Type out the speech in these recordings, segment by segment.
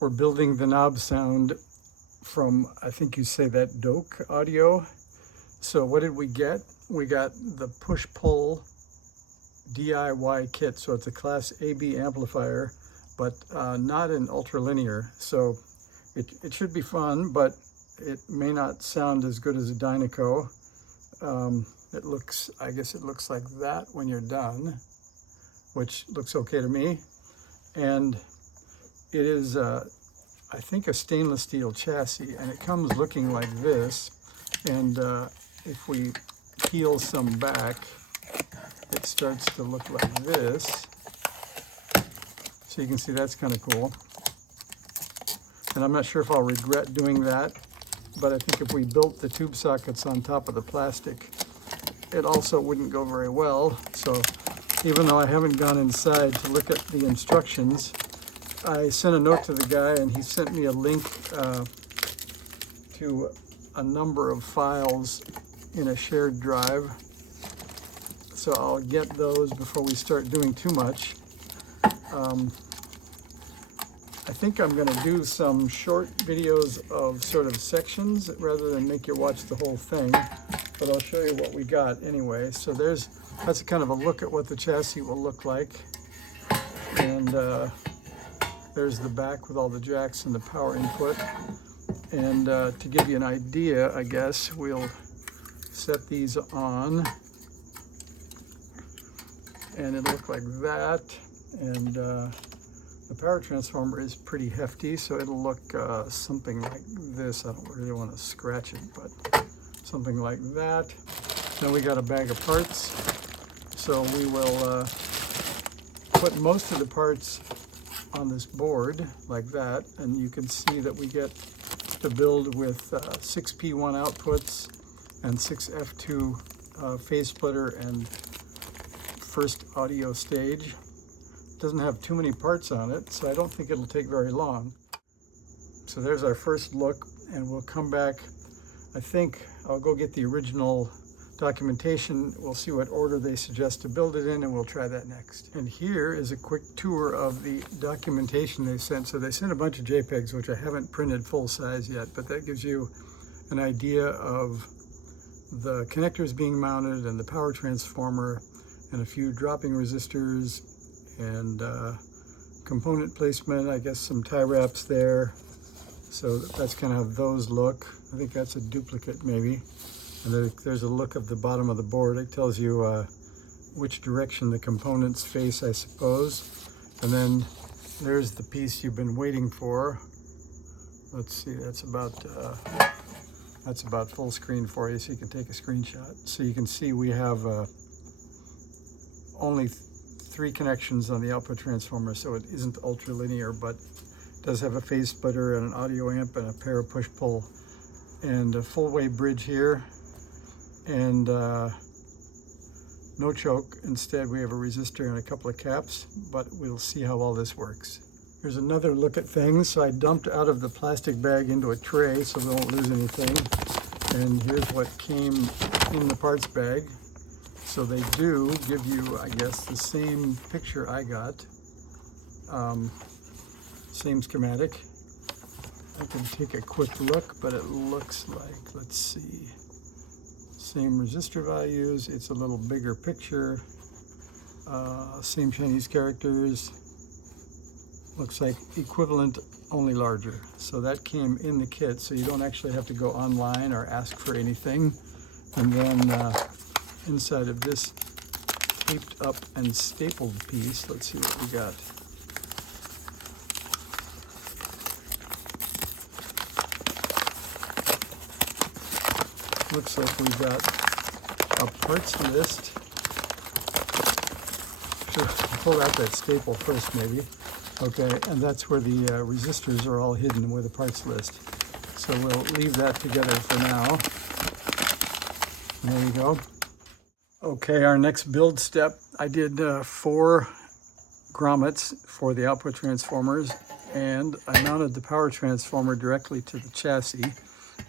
We're building the NobSound from, I think you say that Doak audio. So what did we get? We got the push-pull DIY kit. So it's a class AB amplifier, but not an ultralinear. So it should be fun, but it may not sound as good as a Dynaco. I guess it looks like that when you're done, which looks okay to me. And it is, I think, a stainless steel chassis, and it comes looking like this. And if we peel some back, it starts to look like this. So you can see that's kind of cool. And I'm not sure if I'll regret doing that, but I think if we built the tube sockets on top of the plastic, it also wouldn't go very well. So even though I haven't gone inside to look at the instructions, I sent a note to the guy and he sent me a link to a number of files in a shared drive. So I'll get those before we start doing too much. I think I'm going to do some short videos of sort of sections rather than make you watch the whole thing, but I'll show you what we got anyway. So that's kind of a look at what the chassis will look like. And there's the back with all the jacks and the power input. And to give you an idea, I guess, we'll set these on and it'll look like that. And the power transformer is pretty hefty, so it'll look something like this. I don't really want to scratch it, but something like that. Then we got a bag of parts. So we will put most of the parts on this board like that, and you can see that we get to build with 6 P1 outputs and 6 F2 phase splitter and first audio stage. Doesn't have too many parts on it, so I don't think it'll take very long. So there's our first look, and we'll come back. I think I'll go get the original documentation. We'll see what order they suggest to build it in, and we'll try that next. And here is a quick tour of the documentation they sent. So they sent a bunch of JPEGs, which I haven't printed full size yet, but that gives you an idea of the connectors being mounted and the power transformer and a few dropping resistors and component placement, I guess some tie wraps there. So that's kind of how those look. I think that's a duplicate maybe. And there's a look of the bottom of the board. It tells you which direction the components face, I suppose. And then there's the piece you've been waiting for. Let's see, that's about full screen for you, so you can take a screenshot. So you can see we have only 3 connections on the output transformer, so it isn't ultra linear, but it does have a phase splitter and an audio amp and a pair of push-pull and a full-wave bridge here, and no choke. Instead, we have a resistor and a couple of caps, but we'll see how all this works. Here's another look at things. So I dumped out of the plastic bag into a tray so we won't lose anything. And here's what came in the parts bag. So they do give you, I guess, the same picture I got, same schematic. I can take a quick look, but it looks like, let's see, same resistor values. It's a little bigger picture, same Chinese characters. Looks like equivalent, only larger. So that came in the kit, so you don't actually have to go online or ask for anything. And then inside of this taped up and stapled piece, let's see what we got. Looks like we got a parts list. Should pull out that staple first maybe. Okay, and that's where the resistors are all hidden with the parts list. So we'll leave that together for now. There you go. Okay, our next build step, I did 4 grommets for the output transformers, and I mounted the power transformer directly to the chassis,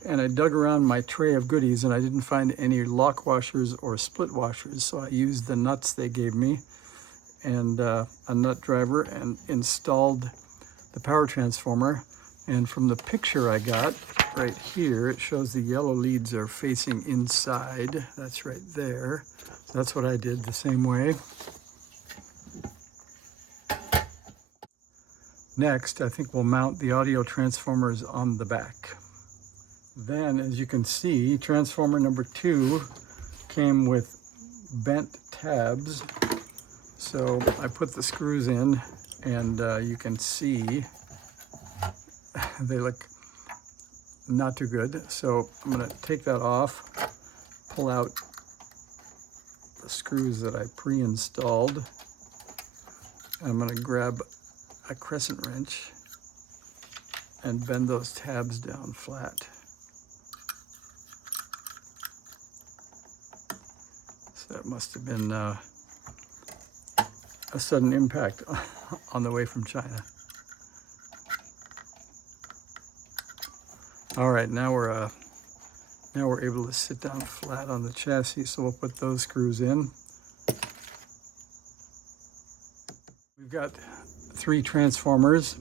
and I dug around my tray of goodies and I didn't find any lock washers or split washers, so I used the nuts they gave me and a nut driver and installed the power transformer. And from the picture I got right here, it shows the yellow leads are facing inside. That's right there. So that's what I did the same way. Next, I think we'll mount the audio transformers on the back. Then, as you can see, transformer number 2 came with bent tabs. So I put the screws in, and you can see they look not too good. So I'm going to take that off, pull out the screws that I pre-installed. I'm going to grab a crescent wrench and bend those tabs down flat. So that must have been a sudden impact on the way from China. All right, now we're able to sit down flat on the chassis, so we'll put those screws in. We've got 3 transformers.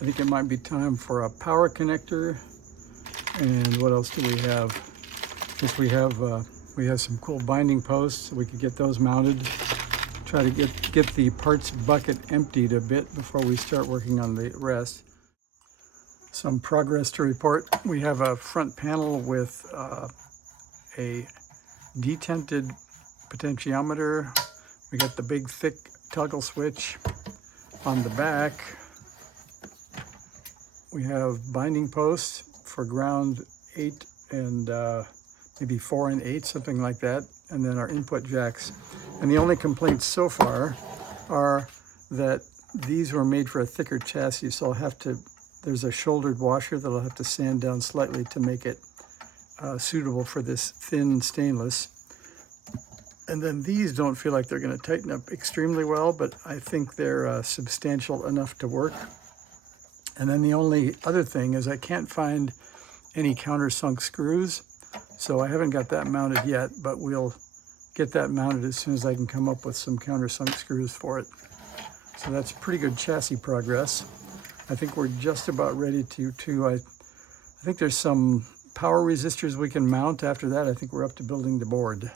I think it might be time for a power connector. And what else do we have? I guess we have some cool binding posts, so we could get those mounted. Try to get the parts bucket emptied a bit before we start working on the rest. Some progress to report. We have a front panel with a detented potentiometer. We got the big thick toggle switch. On the back, we have binding posts for ground 8 and maybe 4 and 8, something like that, and then our input jacks. And the only complaints so far are that these were made for a thicker chassis, so I'll have to, there's a shouldered washer that I'll have to sand down slightly to make it suitable for this thin stainless. And then these don't feel like they're going to tighten up extremely well, but I think they're substantial enough to work. And then the only other thing is I can't find any countersunk screws, so I haven't got that mounted yet, but we'll get that mounted as soon as I can come up with some countersunk screws for it. So that's pretty good chassis progress. I think we're just about ready I think there's some power resistors we can mount after that. I think we're up to building the board.